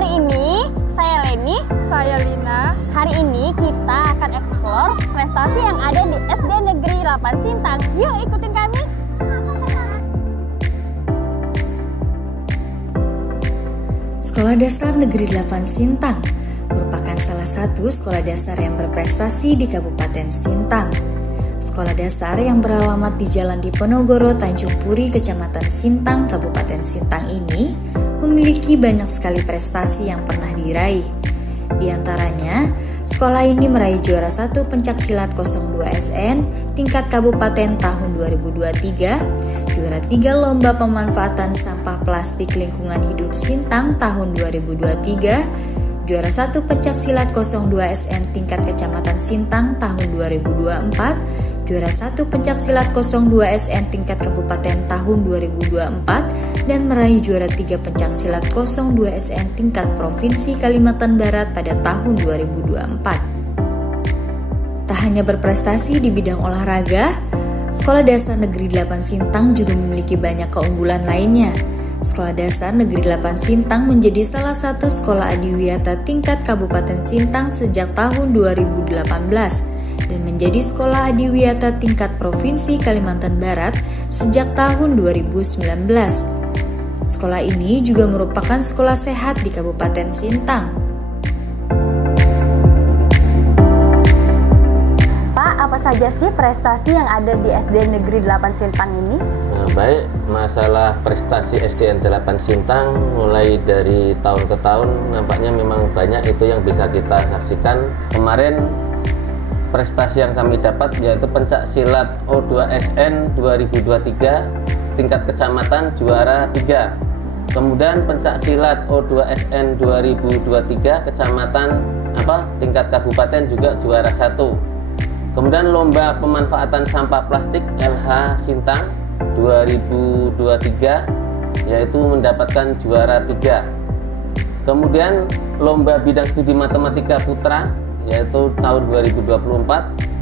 hari ini saya Leni, saya Lina. hari ini kita akan eksplor prestasi yang ada di SD Negeri 8 Sintang. Yuk ikutin kami. Sekolah Dasar Negeri 8 Sintang merupakan salah satu sekolah dasar yang berprestasi di Kabupaten Sintang. Sekolah dasar yang beralamat di Jalan Diponegoro, Tanjung Puri, Kecamatan Sintang, Kabupaten Sintang ini memiliki banyak sekali prestasi yang pernah diraih. Di antaranya, sekolah ini meraih juara 1 pencaksilat 02 SN tingkat kabupaten tahun 2023, juara 3 lomba pemanfaatan sampah plastik lingkungan hidup Sintang tahun 2023, juara 1 pencaksilat 02 SN tingkat kecamatan Sintang tahun 2024, juara 1 pencaksilat 02 SN tingkat kabupaten tahun 2024, dan meraih juara 3 pencaksilat 02 SN tingkat provinsi Kalimantan Barat pada tahun 2024. Tak hanya berprestasi di bidang olahraga, Sekolah Dasar Negeri 8 Sintang juga memiliki banyak keunggulan lainnya. Sekolah Dasar Negeri 8 Sintang menjadi salah satu sekolah adiwiyata tingkat Kabupaten Sintang sejak tahun 2018 dan menjadi sekolah adiwiyata tingkat Provinsi Kalimantan Barat sejak tahun 2019. Sekolah ini juga merupakan sekolah sehat di Kabupaten Sintang. Pak, apa saja sih prestasi yang ada di SD Negeri 8 Sintang ini? Baik, masalah prestasi SDN 8 Sintang mulai dari tahun ke tahun nampaknya memang banyak itu yang bisa kita saksikan. Kemarin prestasi yang kami dapat yaitu pencak silat O2SN 2023 tingkat kecamatan juara 3. Kemudian pencak silat O2SN 2023 kecamatan tingkat kabupaten juga juara 1. Kemudian lomba pemanfaatan sampah plastik LH Sintang 2023 yaitu mendapatkan juara 3. Kemudian lomba bidang studi matematika putra yaitu tahun 2024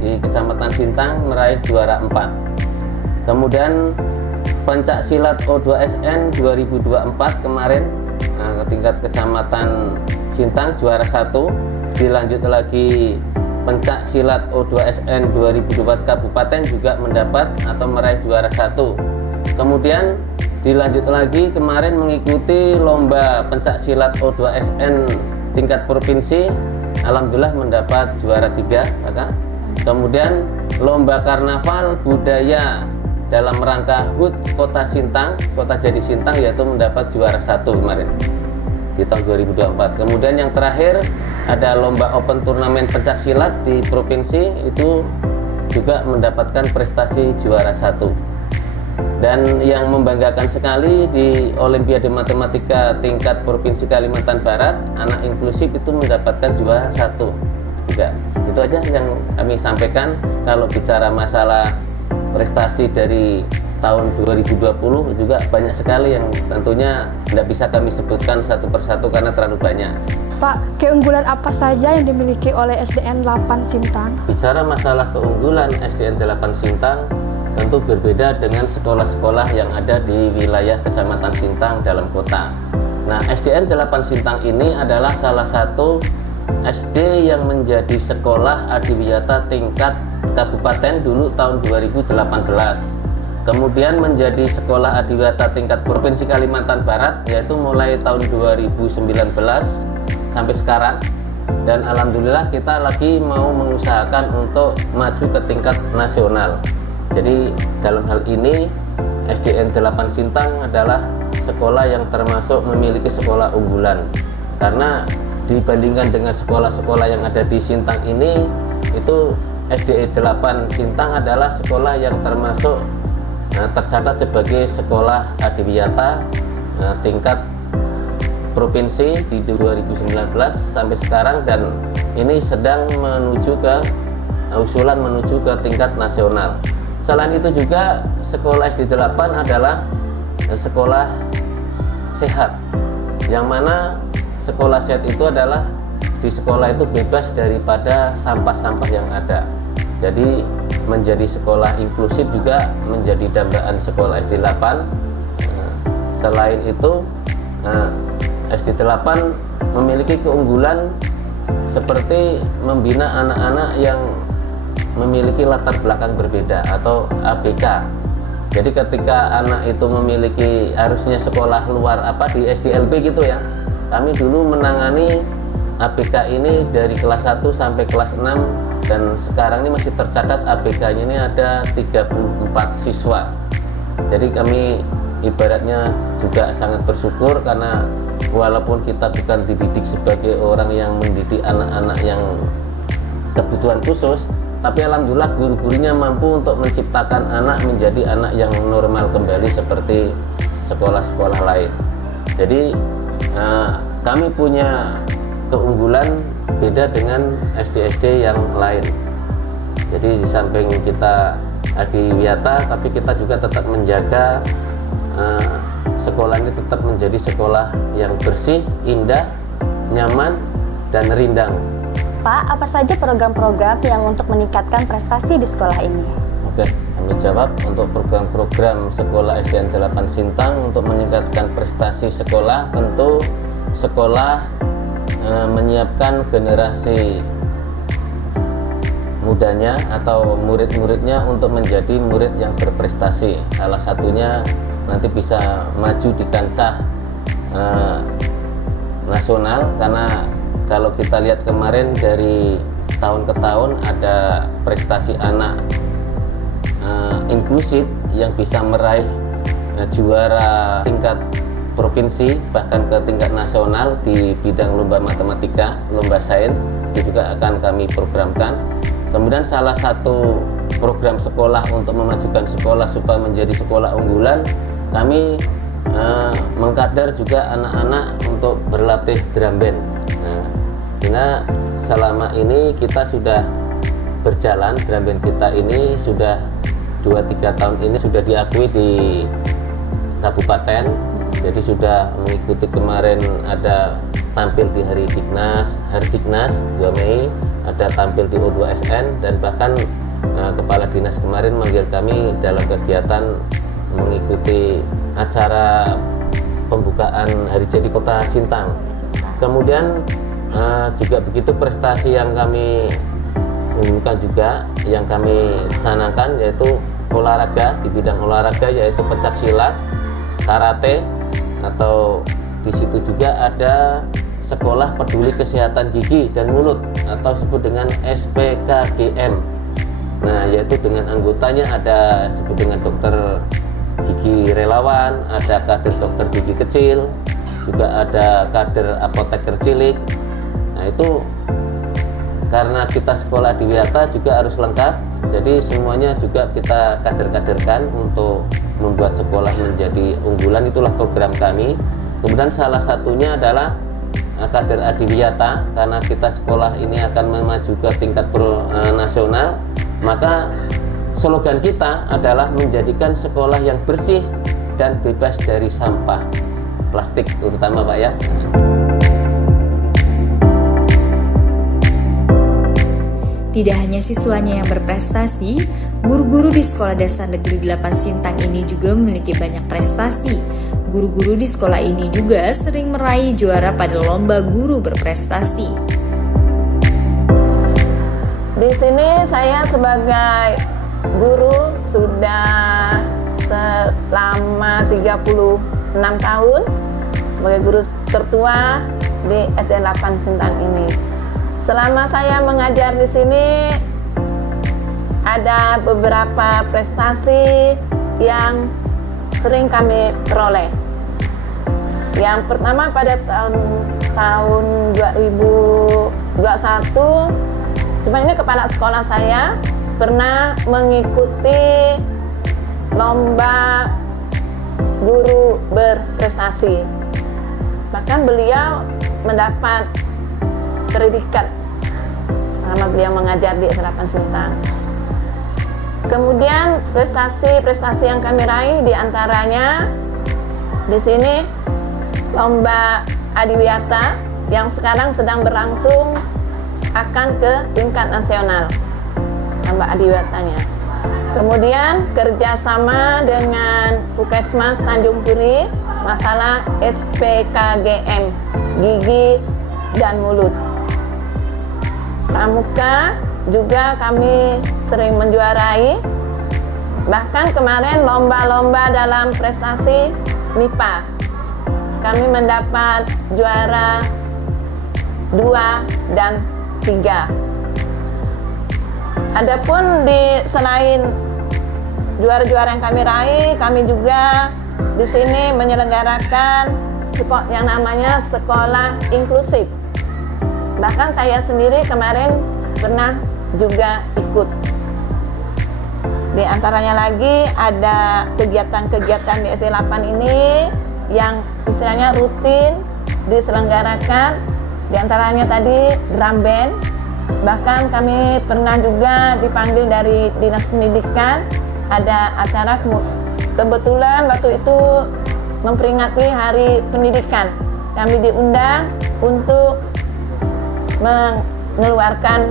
di Kecamatan Sintang meraih juara 4. Kemudian pencak silat O2SN 2024 kemarin tingkat Kecamatan Sintang juara 1. Dilanjut lagi pencak silat O2SN 2024 Kabupaten juga mendapat atau meraih juara 1. Kemudian dilanjut lagi kemarin mengikuti lomba pencak silat O2SN tingkat provinsi, alhamdulillah mendapat juara 3, Kakak. Kemudian lomba karnaval budaya dalam rangka HUT Kota Sintang, Kota Jadi Sintang yaitu mendapat juara 1 kemarin di tahun 2024. Kemudian yang terakhir ada lomba open turnamen pencak silat di provinsi itu juga mendapatkan prestasi juara 1. Dan yang membanggakan sekali di Olimpiade Matematika tingkat Provinsi Kalimantan Barat, anak inklusif itu mendapatkan juara 1 juga. Itu aja yang kami sampaikan. Kalau bicara masalah prestasi dari tahun 2020 juga banyak sekali yang tentunya tidak bisa kami sebutkan satu persatu karena terlalu banyak. Pak, keunggulan apa saja yang dimiliki oleh SDN 8 Sintang? Bicara masalah keunggulan SDN 8 Sintang tentu berbeda dengan sekolah-sekolah yang ada di wilayah Kecamatan Sintang dalam kota. Nah, SDN 8 Sintang ini adalah salah satu SD yang menjadi sekolah adiwiyata tingkat kabupaten dulu tahun 2018. Kemudian menjadi sekolah adiwiyata tingkat Provinsi Kalimantan Barat yaitu mulai tahun 2019 sampai sekarang. Dan alhamdulillah kita lagi mau mengusahakan untuk maju ke tingkat nasional. Jadi dalam hal ini SDN 8 Sintang adalah sekolah yang termasuk memiliki sekolah unggulan. Karena dibandingkan dengan sekolah-sekolah yang ada di Sintang ini, itu SDN 8 Sintang adalah sekolah yang termasuk tercatat sebagai sekolah adiwiyata tingkat provinsi di 2019 sampai sekarang, dan ini sedang menuju ke usulan menuju ke tingkat nasional. Selain itu juga sekolah SD 8 adalah sekolah sehat, yang mana sekolah sehat itu adalah di sekolah itu bebas daripada sampah-sampah yang ada. Jadi menjadi sekolah inklusif juga menjadi dambaan sekolah SD 8. Selain itu SD 8 memiliki keunggulan seperti membina anak-anak yang memiliki latar belakang berbeda atau ABK. Jadi ketika anak itu memiliki harusnya sekolah luar di SDLB gitu ya, kami dulu menangani ABK ini dari kelas 1 sampai kelas 6, dan sekarang ini masih tercatat ABK-nya ini ada 34 siswa. Jadi kami ibaratnya juga sangat bersyukur karena walaupun kita bukan dididik sebagai orang yang mendidik anak-anak yang kebutuhan khusus, tapi alhamdulillah guru-gurunya mampu untuk menciptakan anak menjadi anak yang normal kembali seperti sekolah-sekolah lain. Jadi kami punya keunggulan beda dengan SD-SD yang lain. Jadi di samping kita adiwiyata, tapi kita juga tetap menjaga sekolah ini tetap menjadi sekolah yang bersih, indah, nyaman, dan rindang. Pak, apa saja program-program yang untuk meningkatkan prestasi di sekolah ini? Oke, kami jawab. Untuk program-program sekolah SDN 8 Sintang untuk meningkatkan prestasi sekolah, tentu sekolah menyiapkan generasi mudanya atau murid-muridnya untuk menjadi murid yang berprestasi. Salah satunya nanti bisa maju di kancah nasional, karena kalau kita lihat kemarin dari tahun ke tahun ada prestasi anak inklusif yang bisa meraih juara tingkat provinsi bahkan ke tingkat nasional di bidang lomba matematika, lomba sains, itu juga akan kami programkan. Kemudian salah satu program sekolah untuk memajukan sekolah supaya menjadi sekolah unggulan, kami mengkader juga anak-anak untuk berlatih drum band. Karena selama ini kita sudah berjalan, drum band kita ini sudah 2-3 tahun ini sudah diakui di kabupaten. Jadi sudah mengikuti, kemarin ada tampil di Hari Diknas 2 Mei, ada tampil di U2SN, dan bahkan Kepala Dinas kemarin manggil kami dalam kegiatan mengikuti acara pembukaan Hari Jadi Kota Sintang. Kemudian juga begitu prestasi yang kami unggulkan juga, yang kami canangkan, yaitu olahraga. Di bidang olahraga yaitu pencak silat, karate, atau di situ juga ada Sekolah Peduli Kesehatan Gigi dan Mulut atau disebut dengan SPKGM. Nah, yaitu dengan anggotanya ada disebut dengan dokter gigi relawan, ada kader dokter gigi kecil, juga ada kader apoteker cilik. Nah, itu karena kita sekolah adiwiyata juga harus lengkap, jadi semuanya juga kita kader-kaderkan untuk membuat sekolah menjadi unggulan. Itulah program kami. Kemudian salah satunya adalah kader adiwiyata, karena kita sekolah ini akan memaju ke tingkat nasional, maka slogan kita adalah menjadikan sekolah yang bersih dan bebas dari sampah plastik terutama, Pak ya. Tidak hanya siswanya yang berprestasi, guru-guru di Sekolah Dasar Negeri 8 Sintang ini juga memiliki banyak prestasi. Guru-guru di sekolah ini juga sering meraih juara pada lomba guru berprestasi. Di sini saya sebagai guru sudah selama 36 tahun sebagai guru tertua di SDN 8 Sintang ini. Selama saya mengajar di sini ada beberapa prestasi yang sering kami peroleh. Yang pertama pada tahun 2021, cuma ini kepala sekolah saya pernah mengikuti lomba guru berprestasi. Bahkan beliau mendapat predikat selama beliau mengajar di SDN 8 Sintang. Kemudian prestasi-prestasi yang kami raih diantaranya di sini lomba adiwiyata yang sekarang sedang berlangsung akan ke tingkat nasional, lomba adiwiyatanya. Kemudian kerjasama dengan Puskesmas Tanjung Puri masalah SPKGM, gigi dan mulut. Pramuka juga kami sering menjuarai, bahkan kemarin lomba-lomba dalam prestasi MIPA kami mendapat juara 2 dan 3. Adapun selain juara-juara yang kami raih, kami juga di sini menyelenggarakan yang namanya sekolah inklusif. Bahkan saya sendiri kemarin pernah juga ikut. Di antaranya lagi ada kegiatan-kegiatan di SD 8 ini yang istilahnya rutin diselenggarakan. Di antaranya tadi drum band. Bahkan kami pernah juga dipanggil dari Dinas Pendidikan, ada acara kebetulan waktu itu memperingati Hari Pendidikan. Kami diundang untuk mengeluarkan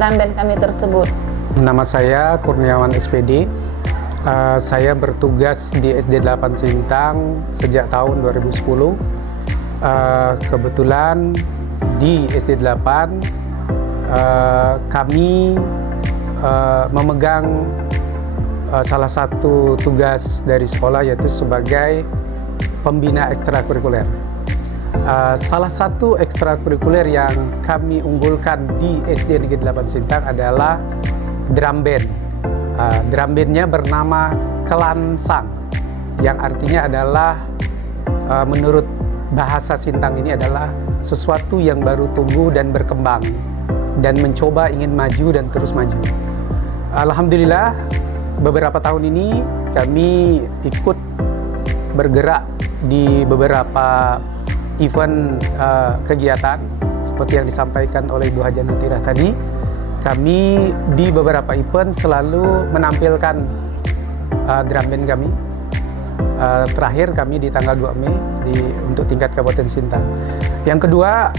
drum band kami tersebut. Nama saya Kurniawan SPD. Saya bertugas di SD 8 Sintang sejak tahun 2010. Kebetulan di SD 8 kami memegang salah satu tugas dari sekolah, yaitu sebagai pembina ekstrakurikuler. Salah satu ekstrakurikuler yang kami unggulkan di SD Negeri 8 Sintang adalah drum band. Drum bandnya bernama Kelansang, yang artinya adalah menurut bahasa Sintang ini adalah sesuatu yang baru tumbuh dan berkembang dan mencoba ingin maju dan terus maju. Alhamdulillah beberapa tahun ini kami ikut bergerak di beberapa event kegiatan seperti yang disampaikan oleh Ibu Haja Nutirah tadi. Kami di beberapa event selalu menampilkan drum band kami. Terakhir kami di tanggal 2 Mei untuk tingkat Kabupaten Sintang. Yang kedua,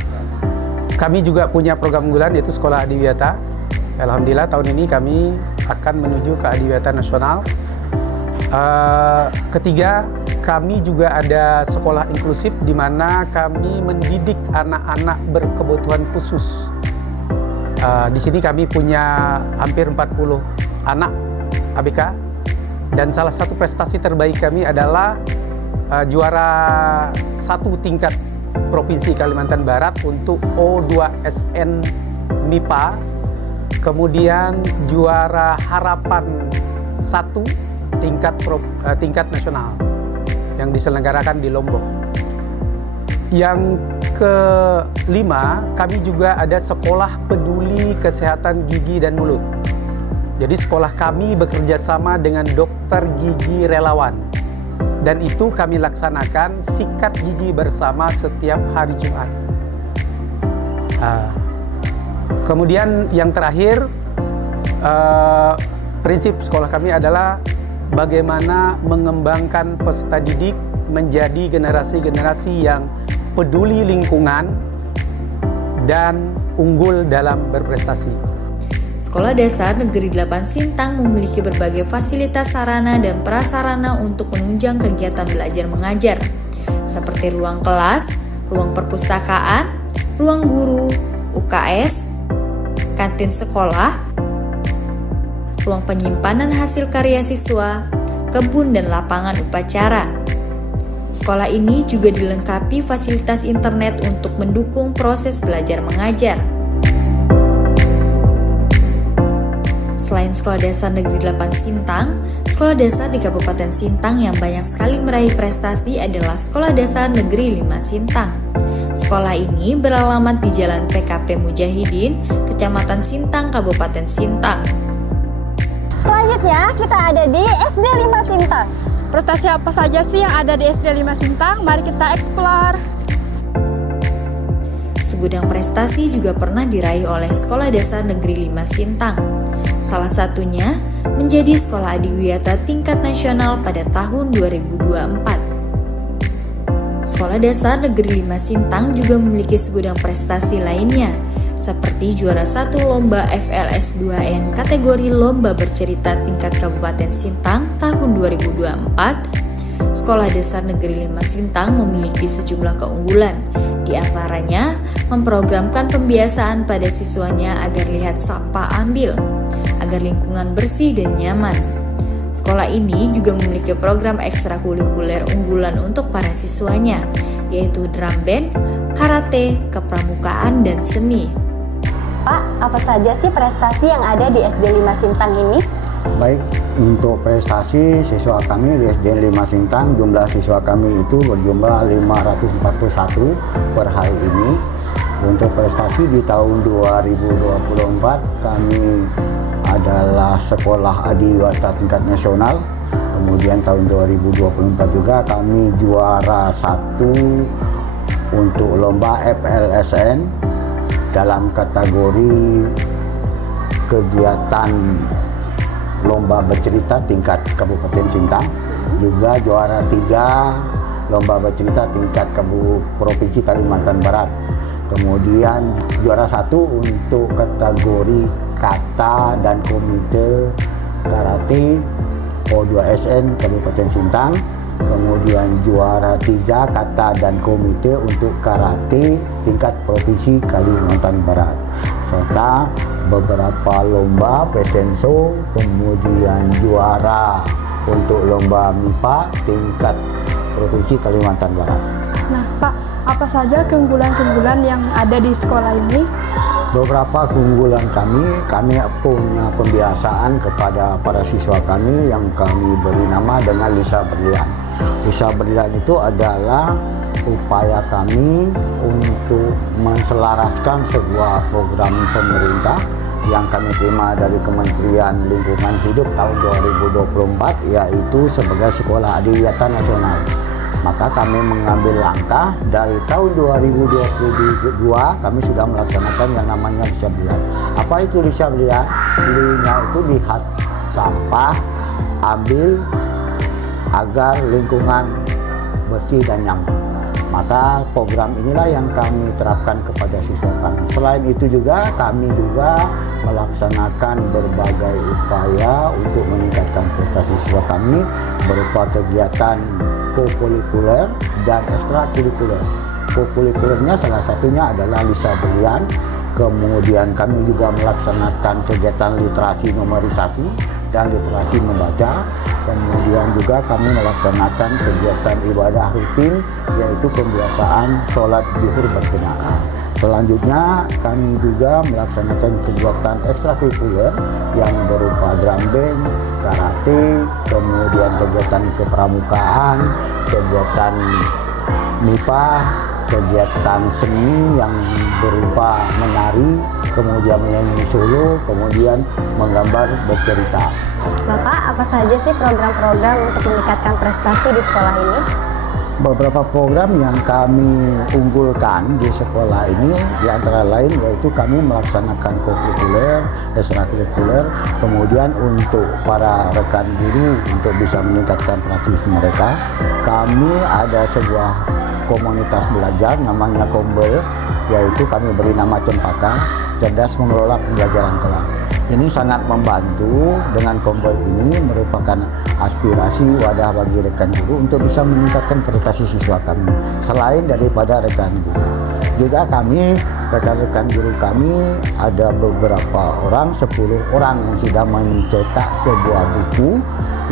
kami juga punya program unggulan yaitu Sekolah Adiwiyata. Alhamdulillah tahun ini kami akan menuju ke Adiwiyata Nasional. Ketiga, kami juga ada sekolah inklusif di mana kami mendidik anak-anak berkebutuhan khusus. Di sini kami punya hampir 40 anak ABK, dan salah satu prestasi terbaik kami adalah juara 1 tingkat Provinsi Kalimantan Barat untuk O2SN MIPA, kemudian juara harapan 1 tingkat nasional yang diselenggarakan di Lombok. Yang kelima, kami juga ada sekolah peduli kesehatan gigi dan mulut. Jadi sekolah kami bekerja sama dengan dokter gigi relawan, dan itu kami laksanakan sikat gigi bersama setiap hari Jumat. Kemudian yang terakhir, prinsip sekolah kami adalah bagaimana mengembangkan peserta didik menjadi generasi-generasi yang peduli lingkungan dan unggul dalam berprestasi. Sekolah Dasar Negeri 8 Sintang memiliki berbagai fasilitas sarana dan prasarana untuk menunjang kegiatan belajar mengajar, seperti ruang kelas, ruang perpustakaan, ruang guru, UKS, kantin sekolah, ruang penyimpanan hasil karya siswa, kebun dan lapangan upacara. Sekolah ini juga dilengkapi fasilitas internet untuk mendukung proses belajar mengajar. Selain Sekolah Dasar Negeri 8 Sintang, sekolah dasar di Kabupaten Sintang yang banyak sekali meraih prestasi adalah Sekolah Dasar Negeri 5 Sintang. Sekolah ini beralamat di Jalan PKP Mujahidin, Kecamatan Sintang, Kabupaten Sintang. Selanjutnya kita ada di SD 5 Sintang. Prestasi apa saja sih yang ada di SD 5 Sintang? Mari kita explore. Segudang prestasi juga pernah diraih oleh Sekolah Dasar Negeri 5 Sintang. Salah satunya menjadi Sekolah Adiwiyata tingkat nasional pada tahun 2024. Sekolah Dasar Negeri 5 Sintang juga memiliki segudang prestasi lainnya, seperti juara 1 Lomba FLS2N kategori Lomba Bercerita tingkat Kabupaten Sintang tahun 2024, Sekolah Dasar Negeri 5 Sintang memiliki sejumlah keunggulan. Di antaranya, memprogramkan pembiasaan pada siswanya agar lihat sampah ambil, agar lingkungan bersih dan nyaman. Sekolah ini juga memiliki program ekstrakurikuler unggulan untuk para siswanya, yaitu drum band, karate, kepramukaan, dan seni. Pak, apa saja sih prestasi yang ada di SD 5 Sintang ini? Baik, untuk prestasi siswa kami di SD 5 Sintang, jumlah siswa kami itu berjumlah 541 per hari ini. Untuk prestasi di tahun 2024 kami adalah sekolah adiwiyata tingkat nasional. Kemudian tahun 2024 juga kami juara 1 untuk lomba FLSN dalam kategori kegiatan lomba bercerita tingkat Kabupaten Sintang, juga juara 3 lomba bercerita tingkat Provinsi Kalimantan Barat. Kemudian juara 1 untuk kategori kata dan komite karate O2SN Kabupaten Sintang. Kemudian juara 3 kata dan komite untuk karate tingkat Provinsi Kalimantan Barat, serta beberapa lomba pesenso, kemudian juara untuk lomba MIPA tingkat Provinsi Kalimantan Barat. Nah, Pak, apa saja keunggulan-keunggulan yang ada di sekolah ini? Beberapa keunggulan kami punya pembiasaan kepada para siswa kami yang kami beri nama dengan Lisa Berlian. Lisa Berlian itu adalah upaya kami untuk menselaraskan sebuah program pemerintah yang kami terima dari Kementerian Lingkungan Hidup tahun 2024, yaitu sebagai sekolah adiwiyata nasional. Maka kami mengambil langkah dari tahun 2022 kami sudah melaksanakan yang namanya Lisa Berlian. Apa itu Lisa Berlian? Linya itu lihat sampah, ambil agar lingkungan bersih dan nyaman. Maka program inilah yang kami terapkan kepada siswa kami. Selain itu juga kami juga melaksanakan berbagai upaya untuk meningkatkan prestasi siswa kami berupa kegiatan kokurikuler dan ekstrakurikuler. Kokurikulernya salah satunya adalah Lisa Berlian. Kemudian kami juga melaksanakan kegiatan literasi numerisasi dan literasi membaca. Kemudian juga kami melaksanakan kegiatan ibadah rutin, yaitu pembiasaan sholat zuhur berjamaah. Selanjutnya kami juga melaksanakan kegiatan ekstrakurikuler yang berupa drum band, karate, kemudian kegiatan kepramukaan, kegiatan MIPA, kegiatan seni yang berupa menari, kemudian menyanyi solo, kemudian menggambar bercerita. Bapak, apa saja sih program-program untuk meningkatkan prestasi di sekolah ini? Beberapa program yang kami unggulkan di sekolah ini di antara lain yaitu kami melaksanakan kokurikuler, ekstrakurikuler, kemudian untuk para rekan guru untuk bisa meningkatkan prestasi mereka, kami ada sebuah komunitas belajar namanya Kombel, yaitu kami beri nama Cempaka, cerdas mengelola pembelajaran kelas. Ini sangat membantu. Dengan Kombel ini merupakan aspirasi wadah bagi rekan guru untuk bisa meningkatkan prestasi siswa kami. Selain daripada rekan guru, juga kami, rekan-rekan guru kami ada beberapa orang, 10 orang yang sudah mencetak sebuah buku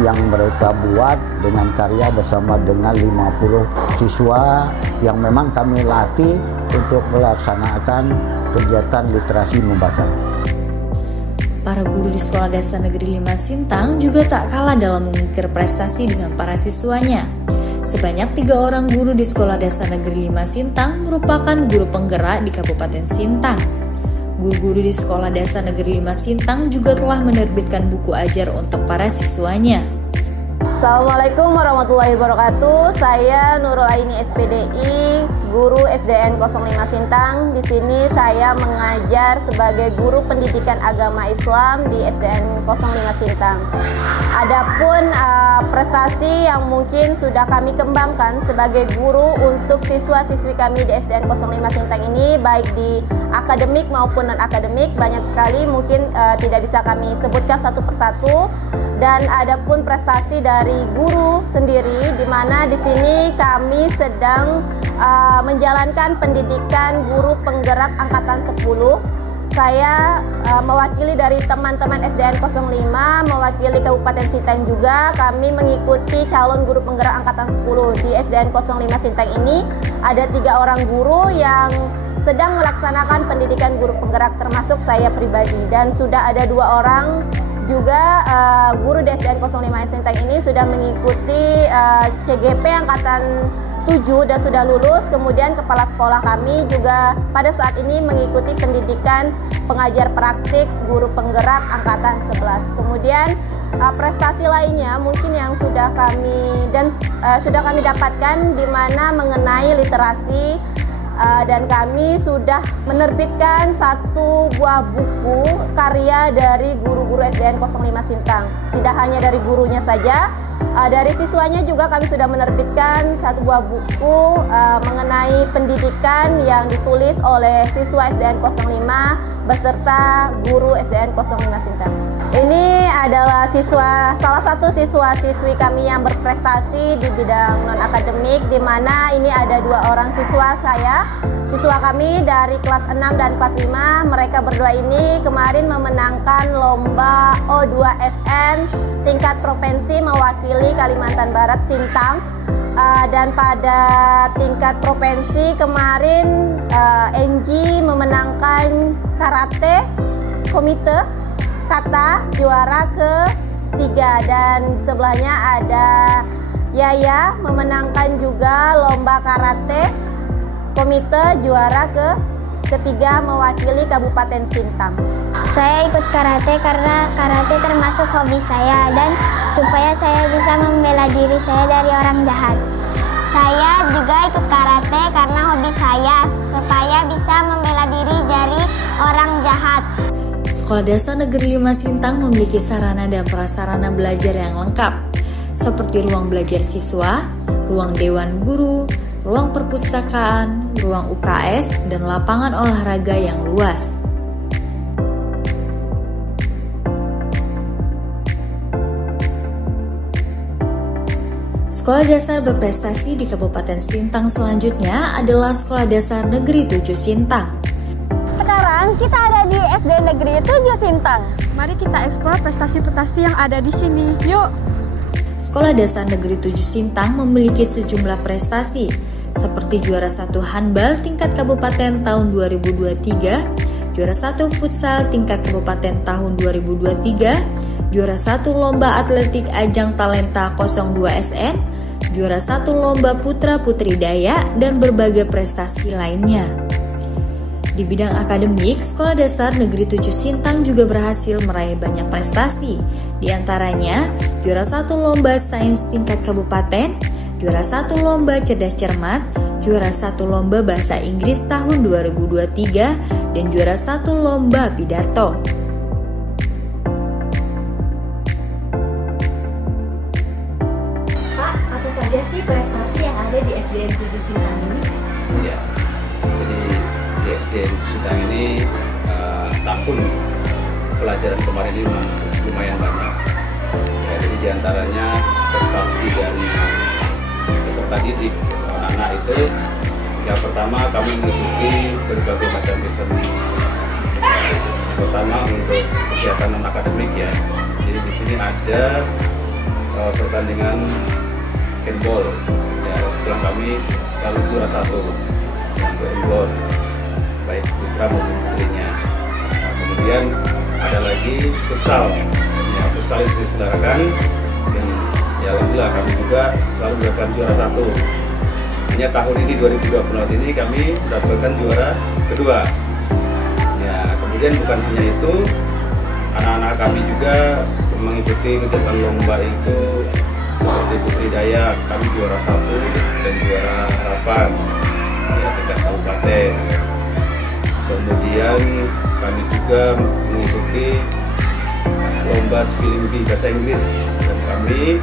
yang mereka buat dengan karya bersama dengan 50 siswa yang memang kami latih untuk melaksanakan kegiatan literasi membaca. Para guru di Sekolah Dasar Negeri 5 Sintang juga tak kalah dalam mengukir prestasi dengan para siswanya. Sebanyak 3 orang guru di Sekolah Dasar Negeri 5 Sintang merupakan guru penggerak di Kabupaten Sintang. Guru-guru di Sekolah Dasar Negeri 5 Sintang juga telah menerbitkan buku ajar untuk para siswanya. Assalamualaikum warahmatullahi wabarakatuh. Saya Nurul Aini SPDI, guru SDN 05 Sintang. Di sini saya mengajar sebagai guru pendidikan agama Islam di SDN 05 Sintang. Adapun prestasi yang mungkin sudah kami kembangkan sebagai guru untuk siswa-siswi kami di SDN 05 Sintang ini, baik di akademik maupun non-akademik, banyak sekali, mungkin tidak bisa kami sebutkan satu persatu. dan ada pun prestasi dari guru sendiri, di mana di sini kami sedang menjalankan pendidikan guru penggerak angkatan 10. Saya mewakili dari teman-teman SDN 05, mewakili Kabupaten Sintang juga. Kami mengikuti calon guru penggerak angkatan 10 di SDN 05 Sintang ini. Ada 3 orang guru yang sedang melaksanakan pendidikan guru penggerak, termasuk saya pribadi, dan sudah ada 2 orang juga guru di SDN 05 Sintang ini sudah mengikuti CGP angkatan 7 dan sudah lulus. Kemudian kepala sekolah kami juga pada saat ini mengikuti pendidikan pengajar praktik guru penggerak angkatan 11. Kemudian prestasi lainnya mungkin yang sudah kami dapatkan, di mana mengenai literasi, dan kami sudah menerbitkan 1 buah buku karya dari guru-guru SDN 05 Sintang. Tidak hanya dari gurunya saja, dari siswanya juga kami sudah menerbitkan 1 buah buku mengenai pendidikan yang ditulis oleh siswa SDN 05 beserta guru SDN 05 Sintang. Ini adalah salah satu siswa-siswi kami yang berprestasi di bidang non-akademik, di mana ini ada 2 orang siswa kami dari kelas 6 dan kelas 5. Mereka berdua ini kemarin memenangkan lomba O2SN tingkat provinsi mewakili Kalimantan Barat Sintang. Dan pada tingkat provinsi kemarin Enji memenangkan karate komite kata juara ke-3, dan sebelahnya ada Yaya memenangkan juga lomba karate komite juara ke-3 mewakili Kabupaten Sintang. Saya ikut karate karena karate termasuk hobi saya dan supaya saya bisa membela diri saya dari orang jahat. Saya juga ikut karate karena hobi saya supaya bisa membela diri dari orang jahat. Sekolah Dasar Negeri 5 Sintang memiliki sarana dan prasarana belajar yang lengkap, seperti ruang belajar siswa, ruang dewan guru, ruang perpustakaan, ruang UKS, dan lapangan olahraga yang luas. Sekolah dasar berprestasi di Kabupaten Sintang selanjutnya adalah Sekolah Dasar Negeri 7 Sintang. Sekarang kita ada di SD Negeri 7 Sintang. Mari kita eksplor prestasi-prestasi yang ada di sini. Yuk! Sekolah Dasar Negeri 7 Sintang memiliki sejumlah prestasi, seperti juara 1 handbal tingkat kabupaten tahun 2023, juara 1 futsal tingkat kabupaten tahun 2023, juara 1 lomba atletik ajang talenta 02 SN, juara 1 lomba putra-putri Dayak, dan berbagai prestasi lainnya. Di bidang akademik, Sekolah Dasar Negeri 7 Sintang juga berhasil meraih banyak prestasi, di antaranya juara 1 lomba sains tingkat kabupaten, juara 1 lomba cerdas cermat, juara 1 lomba bahasa Inggris tahun 2023, dan juara 1 lomba pidato. Pak, apa saja sih prestasi yang ada di SDN 7 Sintang ini? Ya, jadi di SDN Sintang ini tahun pelajaran kemarin ini lumayan banyak. Ya, jadi diantaranya prestasi dari peserta didik anak-anak itu, yang pertama kami mengikuti berbagai macam event. Pertama untuk kegiatan non akademik ya. Jadi di sini ada pertandingan handball. Ya, kebetulan kami selalu juara 1 untuk handball, baik putra maupun putrinya. Nah, kemudian ada lagi futsal. Ya, futsal yang diselenggarakan, dan ya alhamdulillah kami juga selalu mendapatkan juara 1. Hanya tahun ini 2024 ini kami mendapatkan juara kedua. Ya, kemudian bukan hanya itu, anak-anak kami juga mengikuti kegiatan lomba itu seperti Putri Dayak, kami juara 1 dan juara harapan ya tingkat kabupaten. Kemudian kami juga mengikuti lomba spelling bee bahasa Inggris, dan kami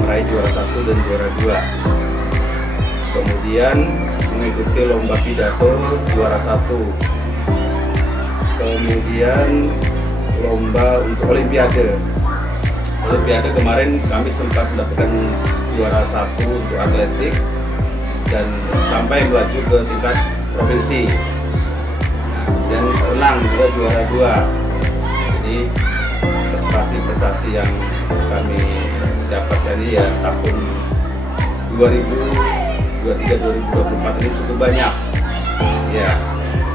meraih juara 1 dan juara 2. Kemudian mengikuti lomba pidato juara 1. Kemudian lomba untuk olimpiade Olimpiade kemarin kami sempat mendapatkan juara 1 untuk atletik dan sampai melaju ke tingkat provinsi. Nah, dan renang juga juara 2. Jadi prestasi-prestasi yang kami dapatkan ini ya tahun 2023-2024 ini cukup banyak. Ya,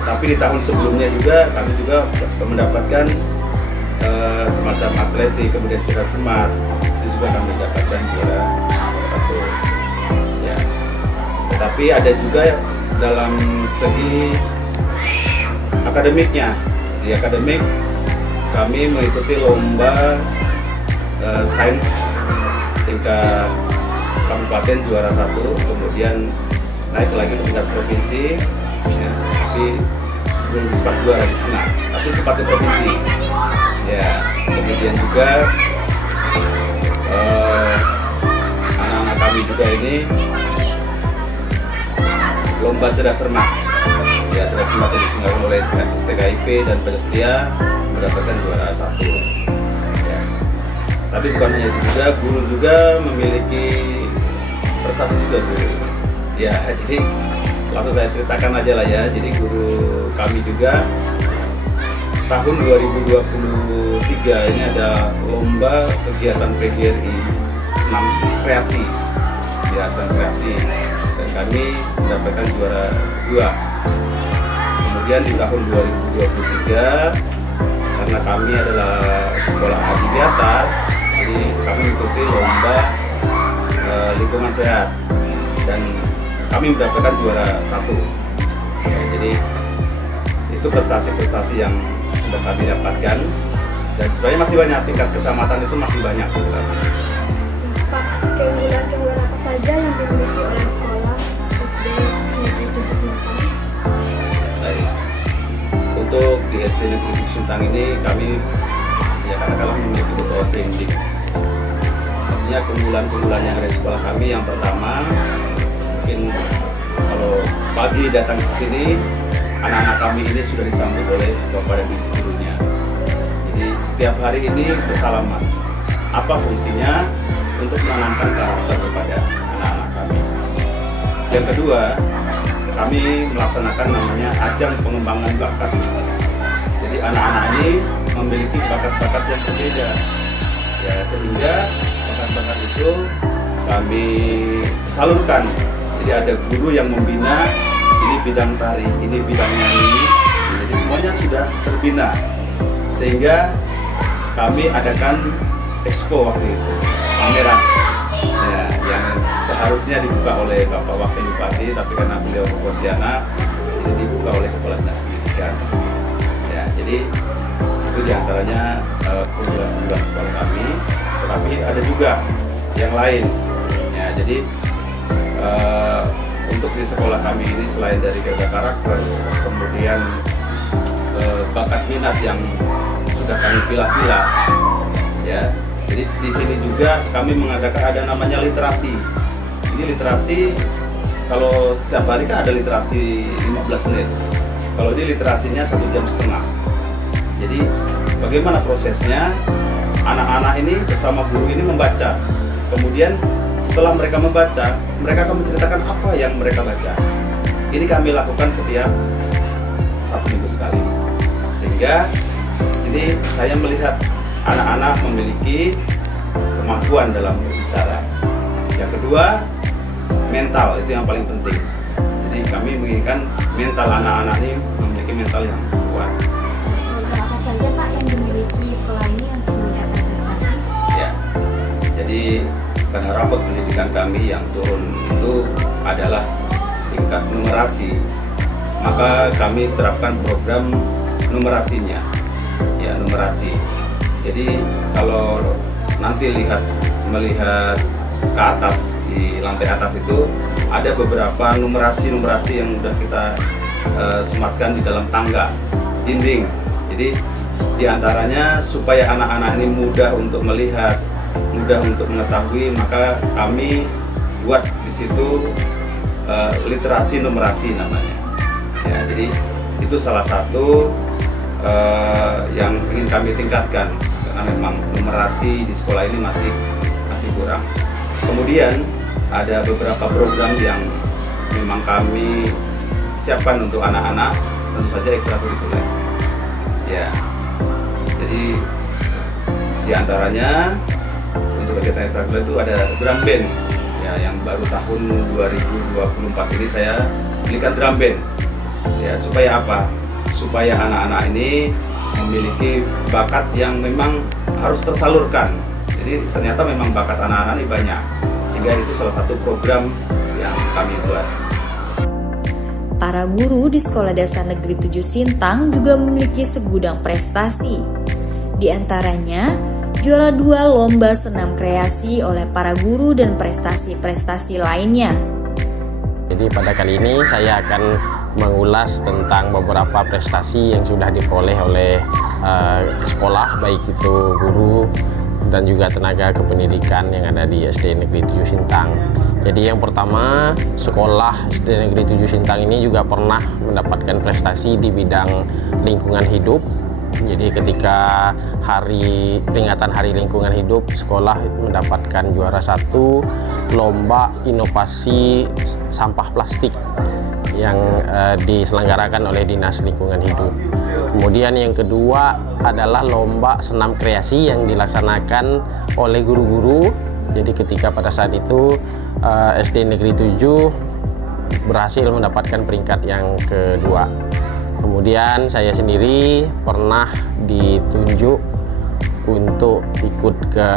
tapi di tahun sebelumnya juga kami juga mendapatkan semacam atletik, kemudian cerdas smart, itu juga kami dapatkan juara 1. Ya. Tetapi ada juga dalam segi akademiknya. Di akademik kami mengikuti lomba sains tingkat kabupaten juara 1, kemudian naik lagi ke tingkat provinsi, ya, tapi belum sempat juara di sana, tapi sempat di provinsi. Ya, kemudian juga anak-anak kami juga ini lomba cerdas cermat. Ya, cerdas cermat yang diselenggarakan oleh STKIP dan Pancasila mendapatkan juara 1. Ya. Tapi bukan hanya itu juga, guru juga memiliki prestasi juga guru. Ya, jadi langsung saya ceritakan aja lah ya. Jadi guru kami juga tahun 2023 ini ada lomba kegiatan PGRI senam kreasi, ya senam kreasi, dan kami mendapatkan juara 2. Kemudian di tahun 2023 karena kami adalah sekolah adiwiyata, jadi kami mengikuti lomba lingkungan sehat dan kami mendapatkan juara 1. Ya, jadi itu prestasi-prestasi yang sudah kami dapatkan, dan sebenarnya masih banyak, tingkat kecamatan itu masih banyak sebenarnya. Pak, keunggulan apa saja yang dimiliki oleh sekolah SD Negeri 7 Sintang? Baik. Untuk di SD Negeri 7 Sintang ini kami ya kadang-kadang memiliki beberapa branding. Artinya keunggulan-keunggulan yang ada di sekolah kami, yang pertama mungkin kalau pagi datang ke sini, anak-anak kami ini sudah disambut oleh bapak dan ibu gurunya. Jadi setiap hari ini bersalaman. Apa fungsinya? Untuk menanamkan karakter kepada anak-anak kami. Yang kedua, kami melaksanakan namanya ajang pengembangan bakat. Jadi anak-anak ini memiliki bakat-bakat yang berbeda. Ya, sehingga bakat-bakat itu kami salurkan. Jadi ada guru yang membina, ini bidang tari, ini bidang nyanyi, jadi semuanya sudah terbina, sehingga kami adakan expo waktu itu, pameran ya, yang seharusnya dibuka oleh Bapak Wakil Bupati, tapi karena beliau Pontianak, ini dibuka oleh Kepala Dinas Pendidikan. Ya, jadi itu diantaranya keunggulan sekolah kami, tetapi ada juga yang lain. Ya, jadi untuk di sekolah kami ini selain dari kerja karakter, kemudian bakat minat yang sudah kami pilah-pilah, ya. Jadi di sini juga kami mengadakan ada namanya literasi. Ini literasi, kalau setiap hari kan ada literasi 15 menit. Kalau ini literasinya 1,5 jam. Jadi bagaimana prosesnya? Anak-anak ini bersama guru ini membaca. Kemudian setelah mereka membaca, mereka akan menceritakan apa yang mereka baca. Ini kami lakukan setiap 1 minggu sekali. Sehingga di sini saya melihat anak-anak memiliki kemampuan dalam berbicara. Yang kedua, mental, itu yang paling penting. Jadi kami menginginkan mental anak-anak ini memiliki mental yang kuat. Apa saja Pak yang dimiliki sekolah ini untuk meningkatkan prestasi? Ya, jadi karena rapot pendidikan kami yang turun itu adalah tingkat numerasi, maka kami terapkan program numerasinya, ya numerasi. Jadi kalau nanti melihat ke atas, di lantai atas itu ada beberapa numerasi-numerasi yang sudah kita sematkan di dalam tangga, dinding. Jadi diantaranya supaya anak-anak ini mudah untuk melihat, mudah untuk mengetahui, maka kami buat di situ literasi numerasi namanya. Ya, jadi itu salah satu yang ingin kami tingkatkan. karena memang numerasi di sekolah ini masih kurang. Kemudian ada beberapa program yang memang kami siapkan untuk anak-anak, tentu saja ekstrakurikuler. Ya, jadi diantaranya untuk kegiatan ekstrakurikuler itu ada drum band, ya, yang baru tahun 2024 ini saya belikan drum band. Ya, supaya apa? Supaya anak-anak ini memiliki bakat yang memang harus tersalurkan. Jadi ternyata memang bakat anak-anak ini banyak, sehingga itu salah satu program yang kami buat. Para guru di Sekolah Dasar Negeri 7 Sintang juga memiliki segudang prestasi. Di antaranya, juara 2 lomba senam kreasi oleh para guru dan prestasi-prestasi lainnya. Jadi pada kali ini saya akan mengulas tentang beberapa prestasi yang sudah diperoleh oleh sekolah, baik itu guru dan juga tenaga kependidikan yang ada di SD Negeri 7 Sintang. Jadi yang pertama, sekolah SD Negeri 7 Sintang ini juga pernah mendapatkan prestasi di bidang lingkungan hidup. Jadi ketika peringatan Hari Lingkungan Hidup, sekolah mendapatkan juara 1 lomba inovasi sampah plastik yang diselenggarakan oleh Dinas Lingkungan Hidup. Kemudian yang kedua adalah lomba senam kreasi yang dilaksanakan oleh guru-guru. Jadi ketika pada saat itu SD Negeri 7 berhasil mendapatkan peringkat yang kedua. Kemudian saya sendiri pernah ditunjuk untuk ikut ke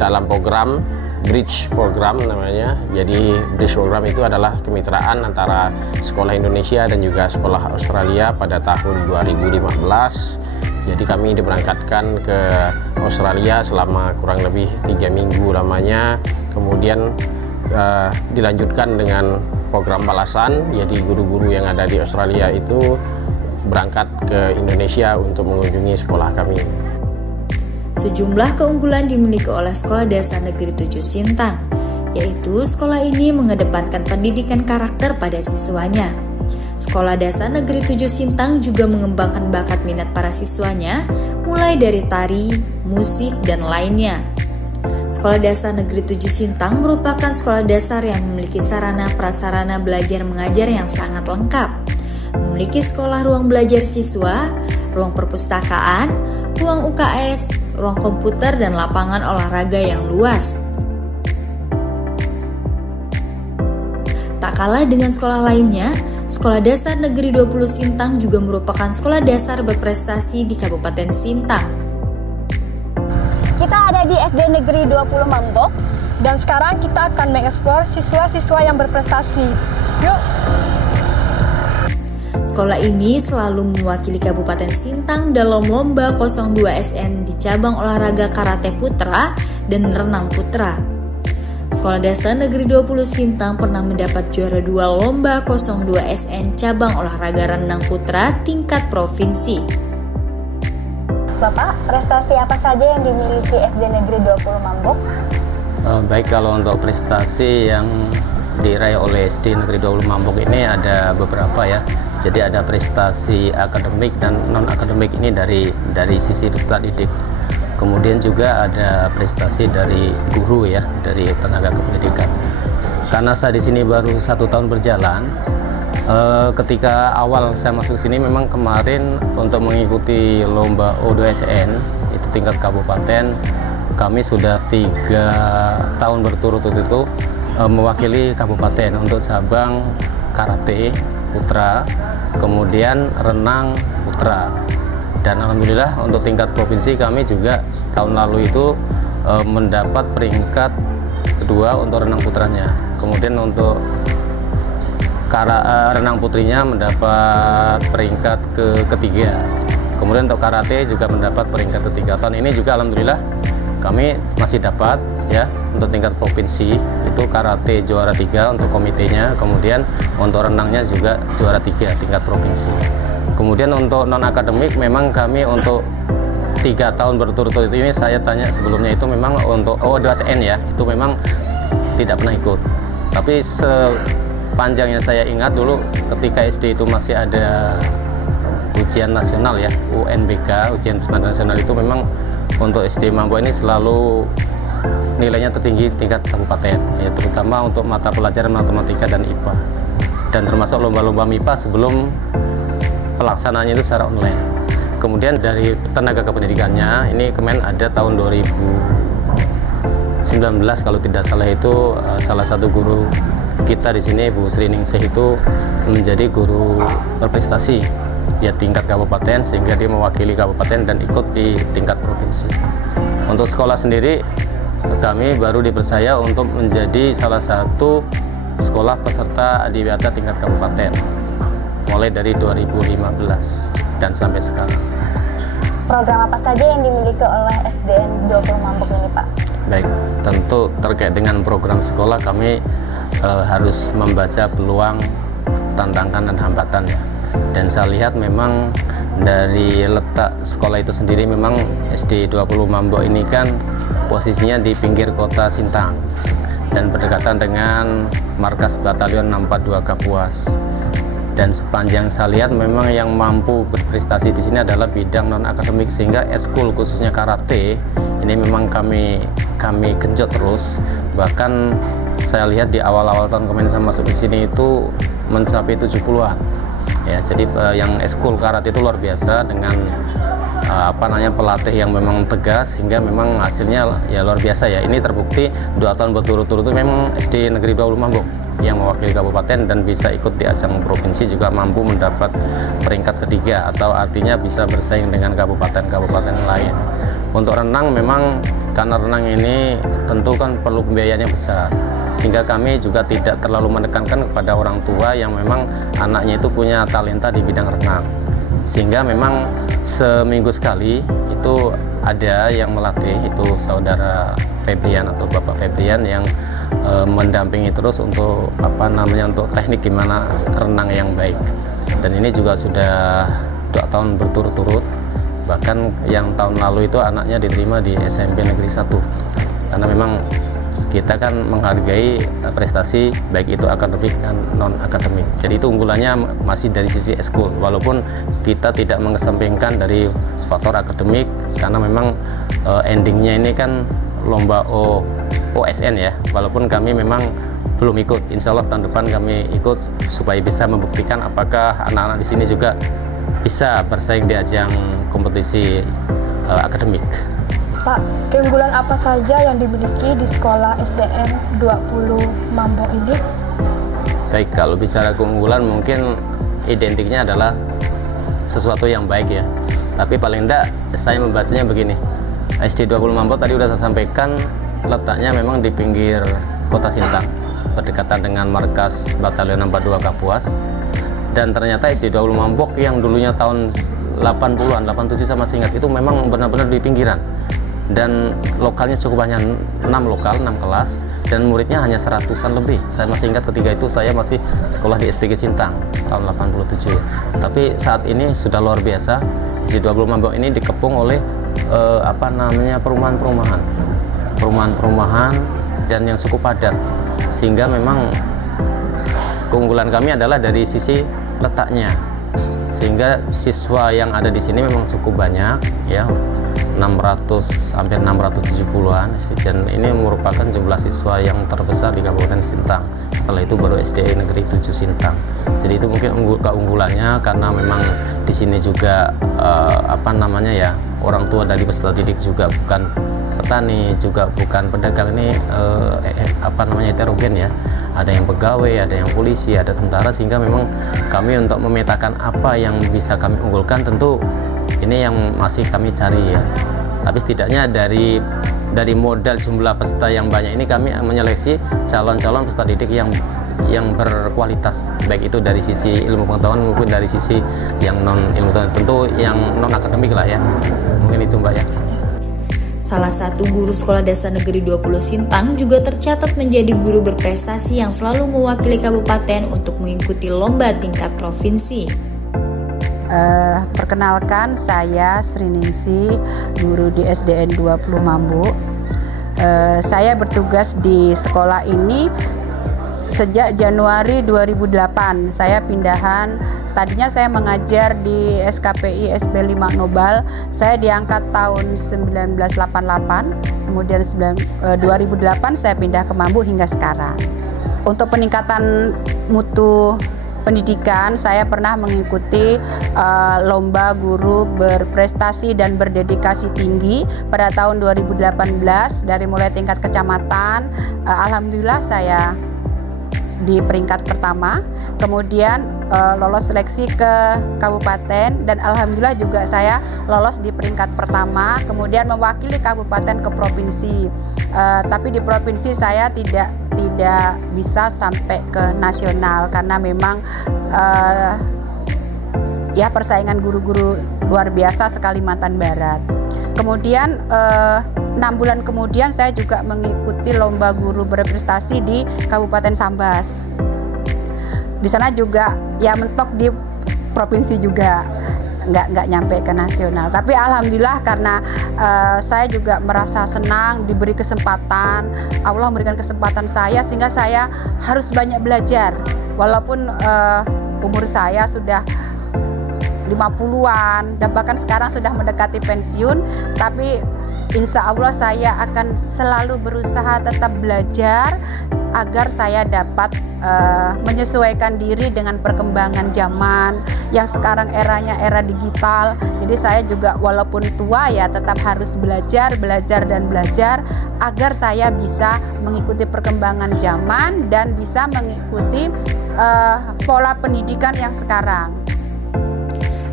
dalam program Bridge program namanya. Jadi Bridge program itu adalah kemitraan antara sekolah Indonesia dan juga sekolah Australia pada tahun 2015. Jadi kami diberangkatkan ke Australia selama kurang lebih 3 minggu lamanya. Kemudian dilanjutkan dengan program balasan. Jadi guru-guru yang ada di Australia itu berangkat ke Indonesia untuk mengunjungi sekolah kami. Sejumlah keunggulan dimiliki oleh Sekolah Dasar Negeri 7 Sintang, yaitu sekolah ini mengedepankan pendidikan karakter pada siswanya. Sekolah Dasar Negeri 7 Sintang juga mengembangkan bakat minat para siswanya, mulai dari tari, musik, dan lainnya. Sekolah Dasar Negeri 7 Sintang merupakan sekolah dasar yang memiliki sarana prasarana belajar mengajar yang sangat lengkap. Memiliki sekolah ruang belajar siswa, ruang perpustakaan, ruang UKS, ruang komputer, dan lapangan olahraga yang luas. Tak kalah dengan sekolah lainnya, Sekolah Dasar Negeri 20 Sintang juga merupakan sekolah dasar berprestasi di Kabupaten Sintang. Kita ada di SD Negeri 20 Mambok, dan sekarang kita akan mengeksplor siswa-siswa yang berprestasi. Yuk! Sekolah ini selalu mewakili Kabupaten Sintang dalam lomba 02 SN di cabang olahraga karate putra dan renang putra. Sekolah Dasar Negeri 20 Sintang pernah mendapat juara 2 lomba 02 SN cabang olahraga renang putra tingkat provinsi. Bapak, prestasi apa saja yang dimiliki SD Negeri 20 Mambok? Baik, kalau untuk prestasi yang diraih oleh SD Negeri 20 Mambok ini ada beberapa ya. Jadi ada prestasi akademik dan non-akademik ini dari sisi peserta didik. Kemudian juga ada prestasi dari guru ya, dari tenaga kependidikan. Karena saya di sini baru 1 tahun berjalan, ketika awal saya masuk sini memang kemarin untuk mengikuti lomba O2SN itu tingkat kabupaten, kami sudah 3 tahun berturut-turut itu mewakili kabupaten untuk cabang karate putra, kemudian renang putra. Dan alhamdulillah untuk tingkat provinsi kami juga tahun lalu itu mendapat peringkat kedua untuk renang putranya. Kemudian untuk renang putrinya mendapat peringkat ketiga. Kemudian untuk karate juga mendapat peringkat ketiga. Tahun ini juga alhamdulillah kami masih dapat ya untuk tingkat provinsi itu karate juara 3 untuk komitenya, kemudian untuk renangnya juga juara 3 tingkat provinsi. Kemudian untuk non akademik memang kami untuk 3 tahun berturut-turut ini saya tanya sebelumnya itu memang untuk O2SN ya itu memang tidak pernah ikut. Tapi sepanjang yang saya ingat dulu ketika SD itu masih ada ujian nasional ya, UNBK, ujian nasional itu memang untuk SD Mambo ini selalu nilainya tertinggi tingkat kabupaten, ya, terutama untuk mata pelajaran matematika dan IPA, dan termasuk lomba-lomba MIPA sebelum pelaksanaannya itu secara online. Kemudian dari tenaga kependidikannya, ini Kemen ada tahun 2019 kalau tidak salah itu salah satu guru kita di sini, Bu Sri Ningsih, itu menjadi guru berprestasi ya tingkat kabupaten, sehingga dia mewakili kabupaten dan ikut di tingkat provinsi. Untuk sekolah sendiri, kami baru dipercaya untuk menjadi salah satu sekolah peserta Adiwiyata tingkat kabupaten mulai dari 2015 dan sampai sekarang. Program apa saja yang dimiliki oleh SDN 20 Mambok ini, Pak? Baik, tentu terkait dengan program sekolah kami harus membaca peluang, tantangan dan hambatan ya. Dan saya lihat memang dari letak sekolah itu sendiri, memang SD 20 Mambok ini kan posisinya di pinggir kota Sintang dan berdekatan dengan markas Batalion 642 Kapuas. Dan sepanjang saya lihat memang yang mampu berprestasi di sini adalah bidang non akademik, sehingga eskul khususnya karate ini memang kami genjot terus. Bahkan saya lihat di awal-awal tahun kemarin saya masuk di sini itu mencapai 70-an. Ya, jadi yang eskul karate itu luar biasa dengan pelatih yang memang tegas, sehingga memang hasilnya ya luar biasa ya. Ini terbukti 2 tahun berturut-turut itu memang SD Negeri 20 Mambok yang mewakili kabupaten dan bisa ikut di ajang provinsi, juga mampu mendapat peringkat ketiga, atau artinya bisa bersaing dengan kabupaten-kabupaten lain. Untuk renang memang karena renang ini tentu kan perlu pembiayaannya besar, sehingga kami juga tidak terlalu menekankan kepada orang tua yang memang anaknya itu punya talenta di bidang renang, sehingga memang seminggu sekali itu ada yang melatih, itu saudara Febrian atau Bapak Febrian yang mendampingi terus untuk untuk teknik gimana renang yang baik. Dan ini juga sudah 2 tahun berturut-turut, bahkan yang tahun lalu itu anaknya diterima di SMP Negeri 1, karena memang kita kan menghargai prestasi baik itu akademik dan non akademik. Jadi itu unggulannya masih dari sisi eskul, walaupun kita tidak mengesampingkan dari faktor akademik, karena memang endingnya ini kan lomba OSN ya, walaupun kami memang belum ikut. Insya Allah tahun depan kami ikut supaya bisa membuktikan apakah anak-anak di sini juga bisa bersaing di ajang kompetisi akademik. Pak, keunggulan apa saja yang dimiliki di sekolah SDN 20 Mambok ini? Baik, kalau bicara keunggulan mungkin identiknya adalah sesuatu yang baik ya. Tapi paling tidak saya membacanya begini. SD 20 Mambok tadi sudah saya sampaikan letaknya memang di pinggir kota Sintang, berdekatan dengan markas Batalion 642 Kapuas. Dan ternyata SD 20 Mambok yang dulunya tahun 80-an, 87 saya masih ingat, itu memang benar-benar di pinggiran. Dan lokalnya cukup banyak, 6 lokal, 6 kelas, dan muridnya hanya 100-an lebih. Saya masih ingat ketika itu saya masih sekolah di SPG Sintang tahun 87. Tapi saat ini sudah luar biasa. SD 20 Mambok ini dikepung oleh perumahan-perumahan dan yang cukup padat, sehingga memang keunggulan kami adalah dari sisi letaknya, sehingga siswa yang ada di sini memang cukup banyak ya, 600, hampir 670-an, dan ini merupakan jumlah siswa yang terbesar di Kabupaten Sintang. Setelah itu baru SD Negeri 7 Sintang. Jadi itu mungkin keunggulannya, karena memang di sini juga orang tua dari peserta didik juga bukan petani, juga bukan pedagang, ini heterogen ya. Ada yang pegawai, ada yang polisi, ada tentara, sehingga memang kami untuk memetakan apa yang bisa kami unggulkan, tentu ini yang masih kami cari ya. Tapi setidaknya dari modal jumlah peserta yang banyak ini, kami menyeleksi calon-calon peserta didik yang berkualitas, baik itu dari sisi ilmu pengetahuan maupun dari sisi yang non ilmu pengetahuan, tentu yang non akademik lah ya. Mungkin itu Mbak ya. Salah satu guru Sekolah Dasar Negeri 20 Sintang juga tercatat menjadi guru berprestasi yang selalu mewakili kabupaten untuk mengikuti lomba tingkat provinsi. Perkenalkan, saya Sri Ningsih, guru di SDN 20 Mambok. Saya bertugas di sekolah ini sejak Januari 2008. Saya pindahan Tadinya saya mengajar di SKPI SP 5 Nobal. Saya diangkat tahun 1988, kemudian 2008 saya pindah ke Mambu hingga sekarang. Untuk peningkatan mutu pendidikan, saya pernah mengikuti lomba guru berprestasi dan berdedikasi tinggi pada tahun 2018 dari mulai tingkat kecamatan. Alhamdulillah saya di peringkat pertama, kemudian lolos seleksi ke kabupaten dan alhamdulillah juga saya lolos di peringkat pertama, kemudian mewakili kabupaten ke provinsi. Tapi di provinsi saya tidak bisa sampai ke nasional karena memang ya persaingan guru-guru luar biasa se-Kalimantan Barat. Kemudian 6 bulan kemudian saya juga mengikuti lomba guru berprestasi di Kabupaten Sambas. Di sana juga ya mentok di provinsi juga, nggak nyampe ke nasional. Tapi alhamdulillah karena saya juga merasa senang diberi kesempatan, Allah memberikan kesempatan saya sehingga saya harus banyak belajar. Walaupun umur saya sudah 50-an dan bahkan sekarang sudah mendekati pensiun, tapi insya Allah saya akan selalu berusaha tetap belajar agar saya dapat menyesuaikan diri dengan perkembangan zaman yang sekarang eranya era digital. Jadi saya juga walaupun tua ya tetap harus belajar agar saya bisa mengikuti perkembangan zaman dan bisa mengikuti pola pendidikan yang sekarang.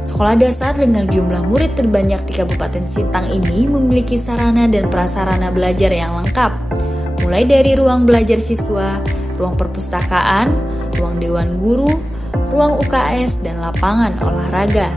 Sekolah dasar dengan jumlah murid terbanyak di Kabupaten Sintang ini memiliki sarana dan prasarana belajar yang lengkap, mulai dari ruang belajar siswa, ruang perpustakaan, ruang dewan guru, ruang UKS, dan lapangan olahraga.